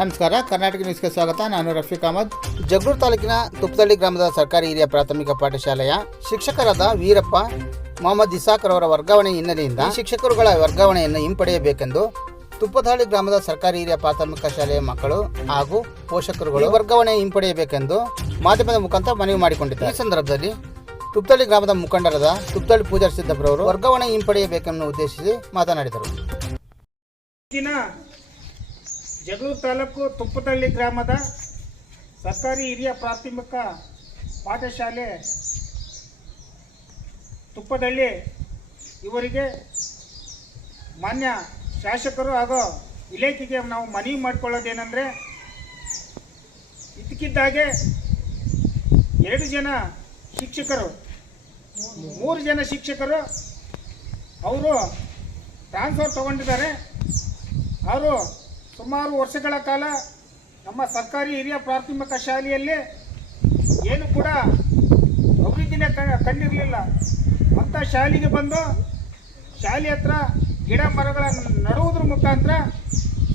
ನಮಸ್ಕಾರ, ಕರ್ನಾಟಕ ನ್ಯೂಸ್ಗೆ ಸ್ವಾಗತ. ನಾನು ರಫೀಕ್ ಅಹಮದ್. ಜಗಳೂರು ತಾಲೂಕಿನ ತುಪ್ಪದಳ್ಳಿ ಗ್ರಾಮದ ಸರ್ಕಾರಿ ಹಿರಿಯ ಪ್ರಾಥಮಿಕ ಪಾಠಶಾಲೆಯ ಶಿಕ್ಷಕರಾದ ವೀರಪ್ಪ, ಮೊಹಮ್ಮದ್ ಅವರ ವರ್ಗಾವಣೆ ಹಿನ್ನೆಲೆಯಿಂದ ಶಿಕ್ಷಕರುಗಳ ವರ್ಗಾವಣೆಯನ್ನು ಹಿಂಪಡೆಯಬೇಕೆಂದು ತುಪ್ಪದಹಳ್ಳಿ ಗ್ರಾಮದ ಸರ್ಕಾರಿ ಹಿರಿಯ ಪ್ರಾಥಮಿಕ ಶಾಲೆಯ ಮಕ್ಕಳು ಹಾಗೂ ಪೋಷಕರುಗಳು ವರ್ಗಾವಣೆ ಹಿಂಪಡೆಯಬೇಕೆಂದು ಮಾಧ್ಯಮದ ಮುಖಾಂತರ ಮನವಿ ಮಾಡಿಕೊಂಡಿದ್ದಾರೆ. ಈ ಸಂದರ್ಭದಲ್ಲಿ ತುಪ್ಪದಳ್ಳಿ ಗ್ರಾಮದ ಮುಖಂಡರಾದ ತುಪ್ಪದಳ್ಳಿ ಪೂಜಾರ್ ಸಿದ್ದಪ್ಪರವರು ವರ್ಗಾವಣೆ ಹಿಂಪಡೆಯಬೇಕೆಂದು ಉದ್ದೇಶಿಸಿ ಮಾತನಾಡಿದರು. ಜಗಳೂರು ತಾಲೂಕು ತುಪ್ಪದಳ್ಳಿ ಗ್ರಾಮದ ಸರ್ಕಾರಿ ಹಿರಿಯ ಪ್ರಾಥಮಿಕ ಪಾಠಶಾಲೆ ತುಪ್ಪದಳ್ಳಿ ಇವರಿಗೆ ಮಾನ್ಯ ಶಾಸಕರು ಹಾಗೂ ಇಲಾಖೆಗೆ ನಾವು ಮನವಿ ಮಾಡಿಕೊಳ್ಳೋದೇನೆಂದರೆ ಇದಕ್ಕಿದ್ದಾಗೆ ಎರಡು ಜನ ಶಿಕ್ಷಕರು, ಮೂರು ಜನ ಶಿಕ್ಷಕರು, ಅವರು ಟ್ರಾನ್ಸ್ಫರ್ ತಗೊಂಡಿದ್ದಾರೆ. ಅವರು ಸುಮಾರು ವರ್ಷಗಳ ಕಾಲ ನಮ್ಮ ಸರ್ಕಾರಿ ಹಿರಿಯ ಪ್ರಾಥಮಿಕ ಶಾಲೆಯಲ್ಲಿ ಏನು ಕೂಡ ಅಭಿವೃದ್ಧಿನೇ ಕಂಡಿರಲಿಲ್ಲ. ಅಂಥ ಶಾಲೆಗೆ ಬಂದು ಶಾಲೆ ಹತ್ರ ಗಿಡ ಮರಗಳನ್ನು ನಡುವುದ್ರ ಮುಖಾಂತರ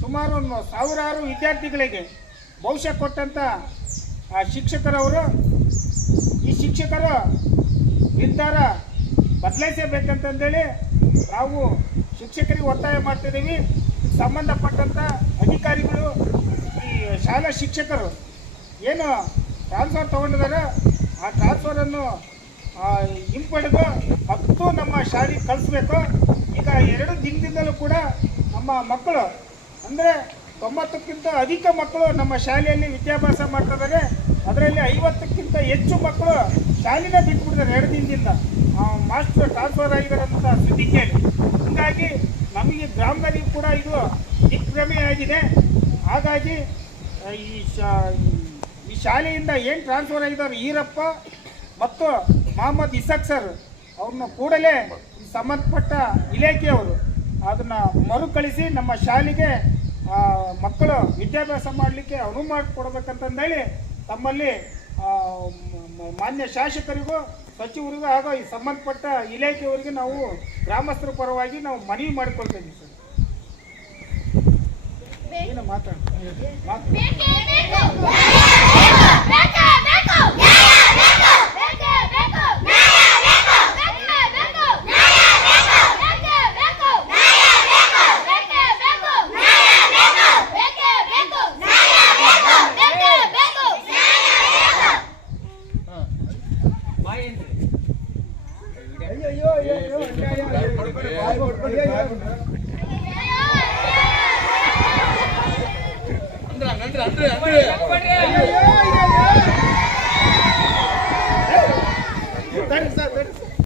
ಸುಮಾರು ಸಾವಿರಾರು ವಿದ್ಯಾರ್ಥಿಗಳಿಗೆ ಭವಿಷ್ಯ ಕೊಟ್ಟಂಥ ಆ, ಶಿಕ್ಷಕರವರು, ಈ ಶಿಕ್ಷಕರು ನಿರ್ಧಾರ ಬದಲಾಯಿಸಬೇಕಂತಂದೇಳಿ ನಾವು ಶಿಕ್ಷಕರಿಗೆ ಒತ್ತಾಯ ಮಾಡ್ತಿದ್ದೀವಿ. ಸಂಬಂಧಪಟ್ಟಂಥ ಅಧಿಕಾರಿಗಳು ಈ ಶಾಲಾ ಶಿಕ್ಷಕರು ಏನು ಟ್ರಾನ್ಸ್ಫರ್ ತೊಗೊಂಡಿದ್ದಾರೆ ಆ ಟ್ರಾನ್ಸ್ಫರನ್ನು ಹಿಂಪಡೆದು ಹತ್ತು ನಮ್ಮ ಶಾಲೆಗೆ ಕಳಿಸ್ಬೇಕು. ಈಗ ಎರಡು ದಿನದಿಂದಲೂ ಕೂಡ ನಮ್ಮ ಮಕ್ಕಳು, ಅಂದರೆ ತೊಂಬತ್ತಕ್ಕಿಂತ ಅಧಿಕ ಮಕ್ಕಳು ನಮ್ಮ ಶಾಲೆಯಲ್ಲಿ ವಿದ್ಯಾಭ್ಯಾಸ ಮಾಡ್ತಿದ್ದಾರೆ ಅದರಲ್ಲಿ ಐವತ್ತಕ್ಕಿಂತ ಹೆಚ್ಚು ಮಕ್ಕಳು ಶಾಲೆನ ಬಿಟ್ಬಿಡ್ತಾರೆ ಎರಡು ದಿನದಿಂದ. ಮಾಸ್ಟರ್ ಟ್ರಾನ್ಸ್ಫರ್ ಆಗಿದ್ದಾರೆ ಅಂತ ಸುದ್ದಿ ಕೇಳಿ. ಹೀಗಾಗಿ ನಮಗೆ ಕೂಡ ಇದು ದಿಗ್ಭ್ರಮೆಯಾಗಿದೆ ಹಾಗಾಗಿ ಈ ಶಾ, ಈ ಶಾಲೆಯಿಂದ ಏನು ಟ್ರಾನ್ಸ್ಫರ್ ಆಗಿದ್ದಾರೆ ಈರಪ್ಪ ಮತ್ತು ಮೊಹಮ್ಮದ್ ಇಸಕ್ ಸರ್ ಅವ್ರನ್ನ ಕೂಡಲೇ ಸಂಬಂಧಪಟ್ಟ ಇಲಾಖೆಯವರು ಅದನ್ನು ಮರುಕಳಿಸಿ ನಮ್ಮ ಶಾಲೆಗೆ ಮಕ್ಕಳು ವಿದ್ಯಾಭ್ಯಾಸ ಮಾಡಲಿಕ್ಕೆ ಅನುವು ಮಾಡಿಕೊಡ್ಬೇಕಂತಂದೇಳಿ ತಮ್ಮಲ್ಲಿ ಮಾನ್ಯ ಶಾಸಕರಿಗೂ ಸಚಿವರಿಗೂ ಹಾಗೂ ಈ ಸಂಬಂಧಪಟ್ಟ ಇಲಾಖೆಯವರಿಗೆ ನಾವು ಗ್ರಾಮಸ್ಥರ ಪರವಾಗಿ ನಾವು ಮನವಿ ಮಾಡಿಕೊಳ್ತಾ ಇದ್ದೀವಿ ಸರ್. ಏನು ಮಾತಾಡ ಮಾತು ಬೇಕೇ ಬೇಕು ಬೇಕೇ ಬೇಕು ನ್ಯಾಯ ಬೇಕು 对对。对